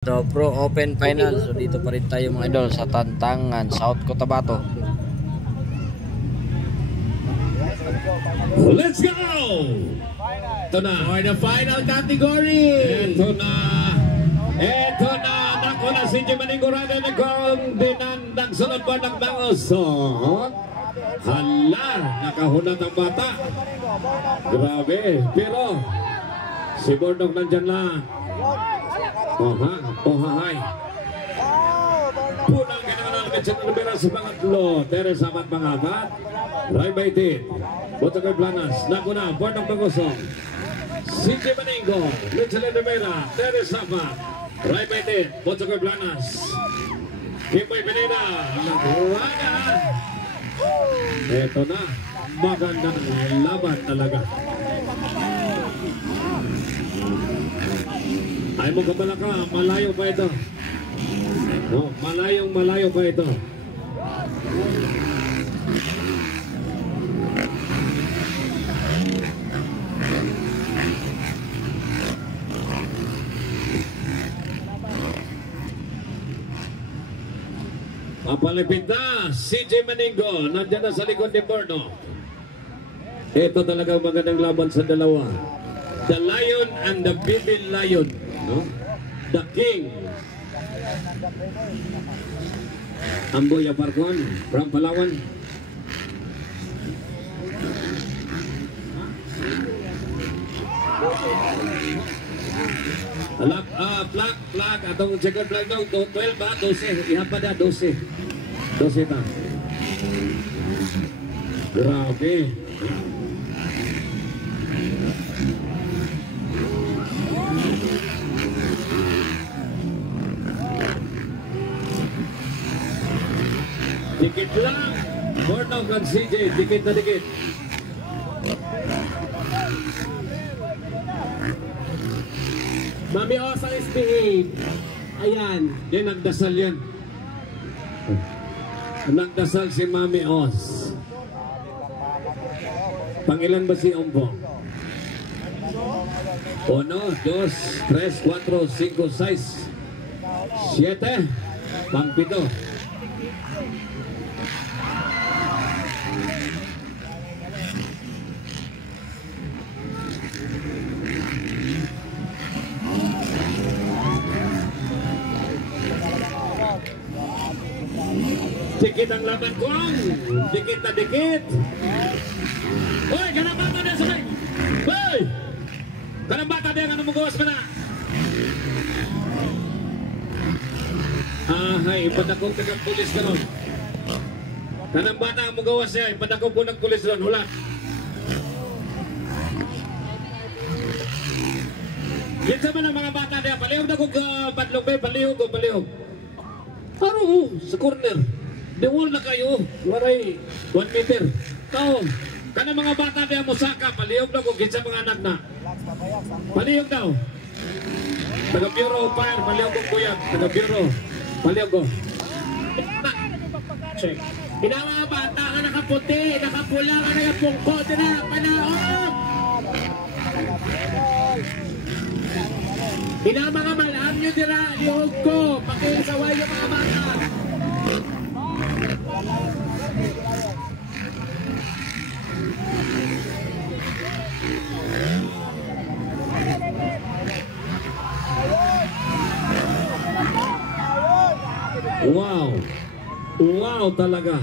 So, Pro Open Final. So dito pa rin tayo mga idol sa Tantangan, South Cotabato. Let's go! Ito na. For the final category. Ito na. Ito na. Naku na si Jimaningurada na kong dinandang sunod pa ng bangos. So, hala, nakahunat ang bata. Grabe. Pero, si Bordog nandyan lang. Ohahay. Punang kinangalan ng Chenabera sa pangatlo. Teres amat pangapat. Ray Baitit. Botokay Planas. Naguna. Bordog Pagosong. CJ Maningo. Mitchell Rivera. Teres amat. Ray Baitit. Botokay Planas. Kimboy Pineda. Nagurada. Ito na. Magandang laban talaga. Ay mo kabala ka, malayo pa ito. No, malayo pa ito. Papalipit na, CJ Maningo, nandiyan na sa likod ni Borno. Ito talaga magandang laban sa dalawa. The Lion and the Baby Lion. No? The King. Amboy Aparkon from Palawan. Plak atong second flag daw 12 ba 12 ihapa da 12 ta. Grabe. Dikit lang. Borno kan CJ. Dikit na dikit. Mami Os ang SBA. Ayan. Yan, nagdasal yan. Nagdasal si Mami Os. Pangilan ba si Ompong? 1, 2, 3, 4, 5, 6, 7. Pang-pito. Dikit ang laban ko. Dikit na dikit. Hoy, kanang bata niya sa may. Hoy! Kanang bata niya, kanang magawas pa na. Ay, ipadakong taga-pulis ka ron. Kanang bata ang magawas niya, ipadakong po ng pulis ron. Hula. Dito man ang mga bata niya. Palihog na kong padlong ba? Palihog. Paro, sa corner. Diwol na kayo, waray 1 meter. Tao, kana mga bata niya musaka, palihog na kung kinsa mga anak na. Palihog daw. Taga-Bureau Fire, palihog kong kuya. Taga-Bureau, palihog ko. Check. Inawa bata ka nakaputi, nakapula ka nakapungko. Tina, panaog! Ina mga malam nyo dira, lihog ko. Pakilasaway yung mga bata. Wow. Wow talaga.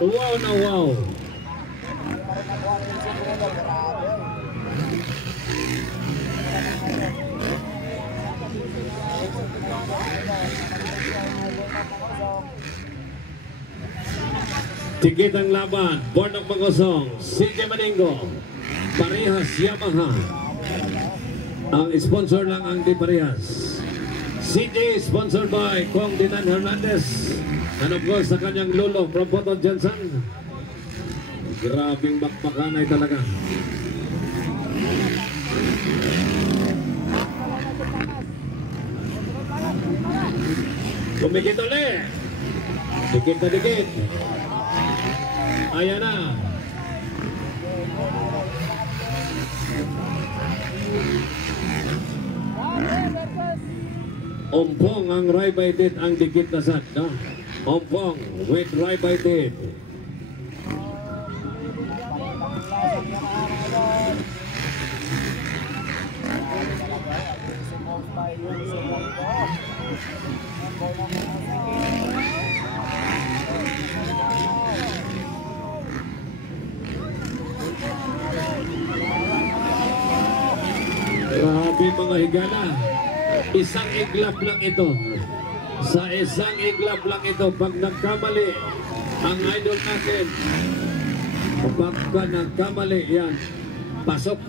Wow na wow. Tikit ang laban. Bornok Magosong, CJ Maningo, Parehas Yamaha. Ang sponsor lang ang di Parehas. CJ sponsored by Kong Dinan Hernandez. And of course sa kanyang lolo from Boton Johnson. Grabing bakbakanay talaga. Kumikit ulit. Dikit na dikit. Ayan na. Ompong ang Raybaitit ang dikit na sad, no? Ompong with Raybaitit. Grabe mga higala. Isang iglap lang ito. Sa isang iglap lang ito, pag nagkamali ang idol natin, pagka nagkamali yan, pasok.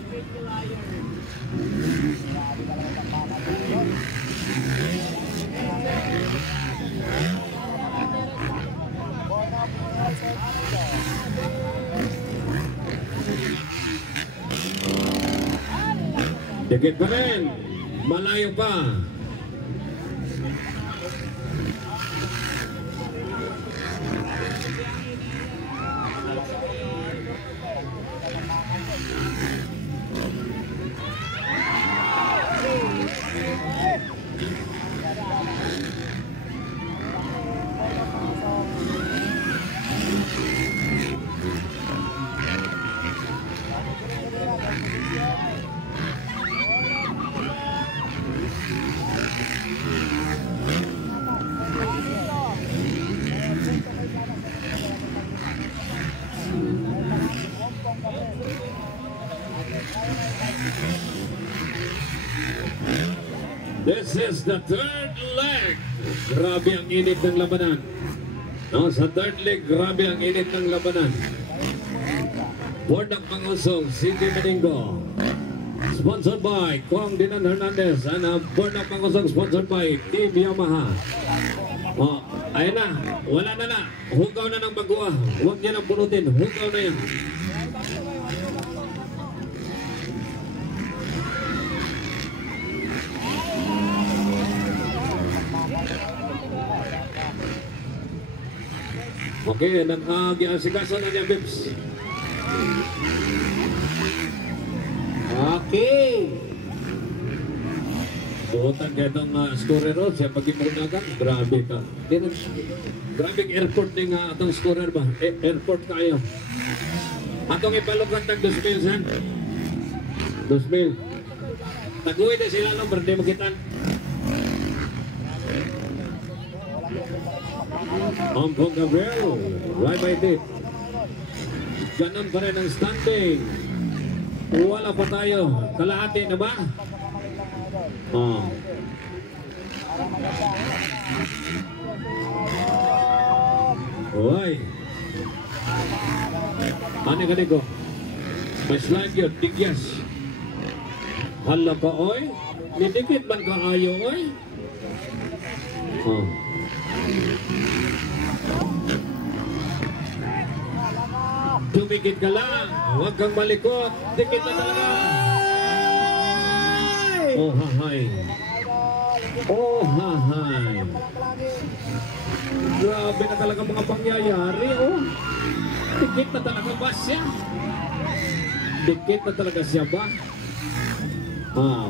Dikit pa rin, malayo pa. This is the third leg. Grabe ang init ng labanan. No, sa third leg, grabe ang init ng labanan. Board ng pangusong, City Domingo. Sponsored by Kong Dinan Hernandez. And board ng pangusong, sponsored by Team Yamaha. Oh, ayun na. Wala na na. Hugaw na ng bagua. Huwag niya nang punutin. Hugaw na yan. Okay, nag-asikaso na niya, Bips. Okay. Buhutan ka itong scorer o, siya pag-imunagan, grabe ka. Grabe airport din nga atong scorer ba? Airport kayo. Atong ipalukan tag 2,000, san? 2,000. Taguwi na sila ng birthday makitan. Ompong Gabriel, Raybaitit. Ganun pa rin ang standing. Wala pa tayo. Kalahati na ba? Oh. Uy. Ano ka niko? May slide yun, tigyas. Hala ka, oy. Nidikit man ka ayo, oy. Oh. Tumikit ka lang, huwag kang malikot. Dikit na talaga. Oh hahay. Oh hahay. Grabe na talaga mga pangyayari. Oh. Dikit na talaga ba siya? Dikit na talaga siya ba? Ah.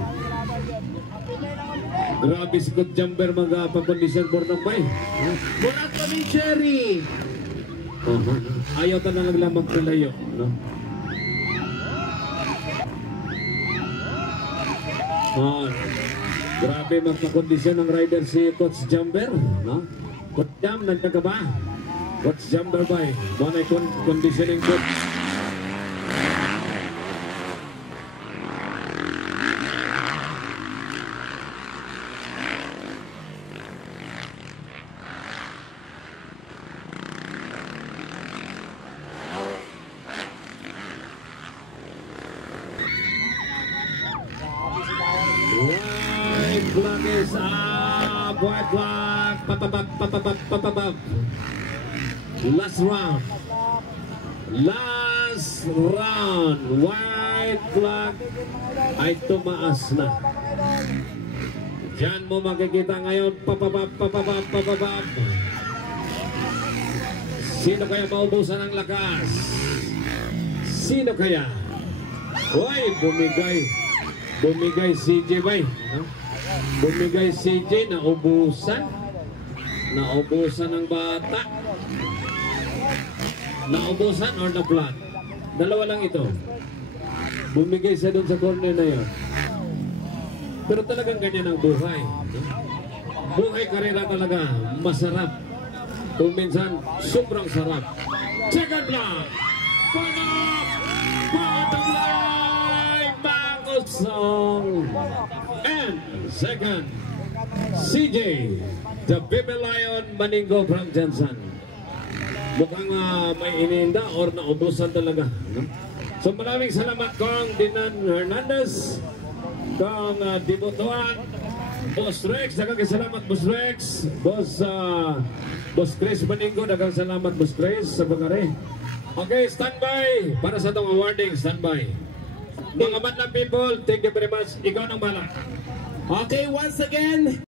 Grabe si Coach Jumper magpapandisyon board ng bay. Burat kami, Cherry. Ayaw ka na lang magkalayo, no? Grabe magpakondisyon ng rider si Coach Jumper, no? Coach Jam, nandiyan ka ba? Coach Jumper ba? Mga conditioning coach. White flag is up. White flag. Papabab. Last round. Last round. White flag ay tumaas na. Diyan mo makikita ngayon. Papabab. Sino kaya maubusan ng lakas? Sino kaya? Hoy, bumigay si JB. Bumigay CJ, naubusan. Naubusan ng bata. Naubusan or na-flat? Dalawa lang ito. Bumigay siya doon sa corner na yun. Pero talagang ganyan ang buhay. Buhay karera talaga, masarap. Kung minsan, sobrang sarap. Second block! Butterfly! Bangosong! And second, CJ, the Baby Lion Maningo from Jensen. Mukhang may ininda or naubusan talaga. No? So maraming salamat kong Dinan Hernandez, kong Dibutuan, Boss Rex, dagang salamat Boss Rex, Boss Chris Maningo, dagang salamat Boss Chris sa pagkari. Okay, standby para sa itong awarding, standby. Mga Manlang people, thank you very much. Ikaw nang bala. Okay, once again,